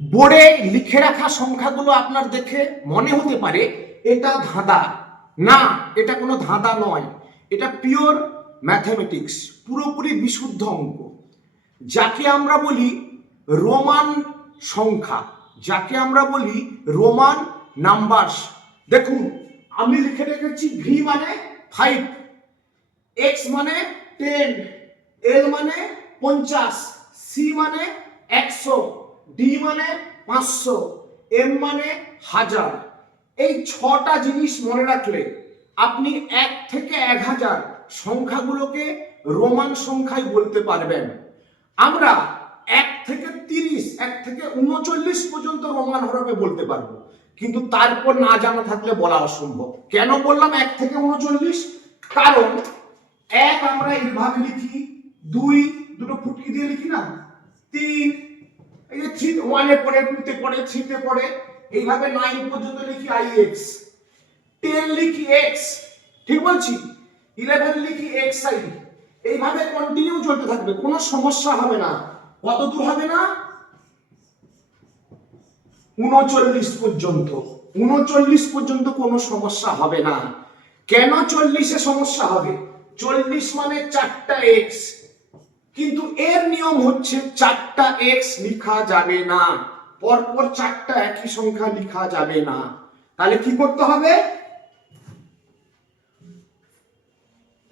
বোর্ডে লিখে রাখা সংখ্যাগুলো আপনার দেখে মনে হতে পারে এটা ধাঁধা। না, এটা কোনো ধাঁধা নয়, এটা পিওর ম্যাথমেটিক্স, পুরোপুরি বিশুদ্ধ অঙ্ক, যাকে আমরা বলি রোমান সংখ্যা, যাকে আমরা বলি রোমান নাম্বারস। দেখুন, আমি লিখে রেখেছি ভি মানে 5, এক্স মানে 10, এল মানে 50, সি মানে 100, ডি মানে 500, এম মানে 1000। এই 6টা জিনিস মনে রাখলে আপনি 1 থেকে 1000 সংখ্যাগুলোকে রোমান সংখ্যায় বলতে পারবেন। আমরা 1 থেকে 30, 1 থেকে 39 পর্যন্ত রোমান হরফে বলতে পারবো, কিন্তু তারপর না জানা থাকলে বলা অসম্ভব। কেন বললাম 1 থেকে 39? কারণ 1 আমরা এইভাবে লিখি, 2 দুটো ফুটকি দিয়ে লিখি না, 3 এই যে 3 1 এ পড়ে, 2 তে পড়ে, 3 তে পড়ে, এইভাবে 9 পর্যন্ত লিখি ix, 10 লিখি x, ঠিক বলছি, 11 লিখি xi, এইভাবে কন্টিনিউ চলতে থাকবে, কোনো সমস্যা হবে না। কত দূর হবে না? 39 পর্যন্ত। 39 পর্যন্ত কোনো সমস্যা হবে না। কেন 40 এ সমস্যা হবে? 40 মানে 4টা x, কিন্তু এর নিয়ম হচ্ছে 4টা x লেখা যাবে না, পরপর 4টা একই সংখ্যা লেখা যাবে না। তাহলে কি করতে হবে?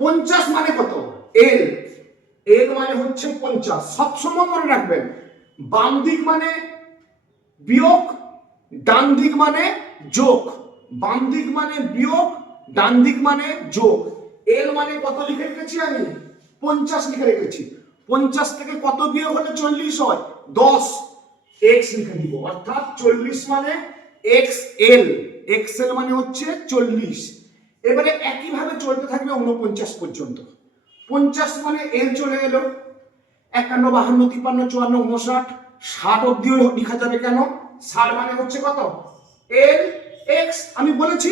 50 মানে কত? l, l মানে হচ্ছে 50। সবসময় মনে রাখবেন, বাম দিক মানে বিয়োগ, ডান দিক মানে যোগ, বাম দিক মানে বিয়োগ, ডান দিক মানে যোগ। l মানে কত লিখে রেখেছি আমি? 50 লিখে রেখেছি। 50 থেকে কত বিয়োগ হলে 40 হয়? 10, x লিখে দিব, অর্থাৎ 40 মানে xl, xl মানে হচ্ছে 40। এবারে একই ভাবে চলতে থাকবে 49 পর্যন্ত। 50 মানে l চলে এলো, 51 52 53 54 59 60 অবধিও লেখা যাবে। কেন? 60 মানে হচ্ছে কত? l x। আমি বলেছি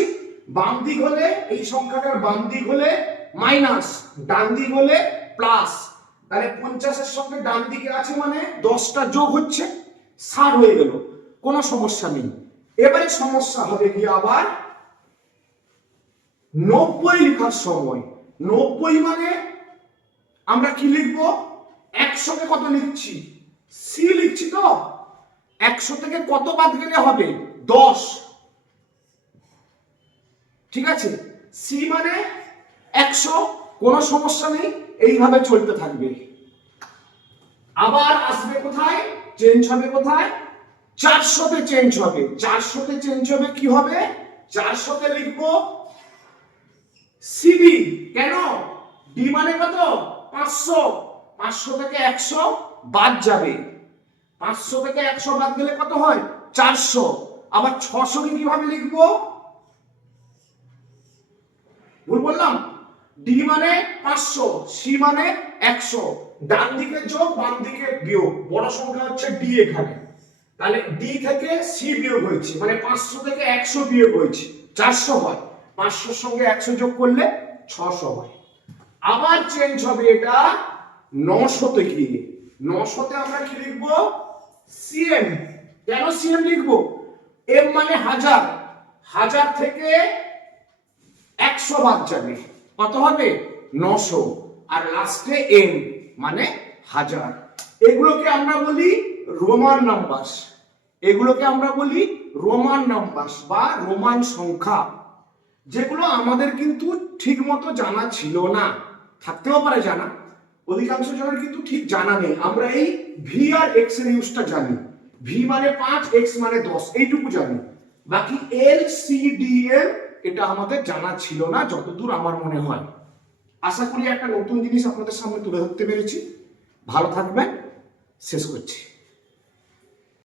বাম দিক হলে, এই সংখ্যাটার বাম দিক হলে মাইনাস, ডান দিক হলে প্লাস। তাহলে 50 এর সঙ্গে ডান দিকে আছে মানে 10টা যোগ হচ্ছে, 60 হয়ে গেল, কোনো সমস্যা নেই। এবারে সমস্যা হবে কি আবার 90 লেখার সময়। 90 মানে আমরা কি লিখব? 100 কে কত লিখছি? সি লিখছি তো। 100 থেকে কত বাদ গেলে হবে? 10, ঠিক আছে। সি মানে 100, কোনো সমস্যা নেই, এইভাবে চলতে থাকবে। আবার আসবে কোথায়? চেঞ্জ হবে কোথায়? 400 তে চেঞ্জ হবে। 400 তে চেঞ্জ হবে, কি হবে? 400 তে লিখব সিবি। কেন? ডি মানে কত? 500। 500 থেকে 100 বাদ যাবে, 500 থেকে 100 বাদ গেলে কত হয়? 400। আবার 600 কে কিভাবে লিখব? ভুল বললাম? ডি মানে 500, সি মানে 100, ডান দিকে যোগ, বাম দিকে বিয়োগ, বড় সংখ্যা হচ্ছে ডি এখানে। তাহলে ডি থেকে সি বিয়োগ হয়েছে, মানে 500 থেকে 100 বিয়োগ হয়েছে, 400 হয়। 500 সঙ্গে 100 যোগ করলে 600 হয়। আবার চেঞ্জ হবে এটা 900 তে গিয়ে। 900 তে আমরা কি লিখব? সিএম। কেন সিএম লিখব? এম মানে 1000, 1000 থেকে 100 বাদ যাবে, কত হবে? 900, আর লাস্টে এম মানে 1000। এগুলোকে আমরা বলি রোমান নাম্বারস, এগুলোকে আমরা বলি রোমান নাম্বারস বা রোমান সংখ্যা, যেগুলো আমাদের কিন্তু ঠিক মতো জানা ছিল না, থাকতেও পারে জানা, অধিকাংশ জনের কিন্তু ঠিক জানা নেই। আমরা এই ভি আর এক্স এর ইউজটা জানি, ভি মানে 5, এক্স মানে 10, এইটুকু জানি। বাকি এল সি ডি এর এটা আমাদের জানা ছিল না, যতদূর আমার মনে হয়। আশা করি একটা নতুন জিনিস আপনাদের সামনে তুলে ধরতে পেরেছি। ভালো থাকবেন, শেষ করছি।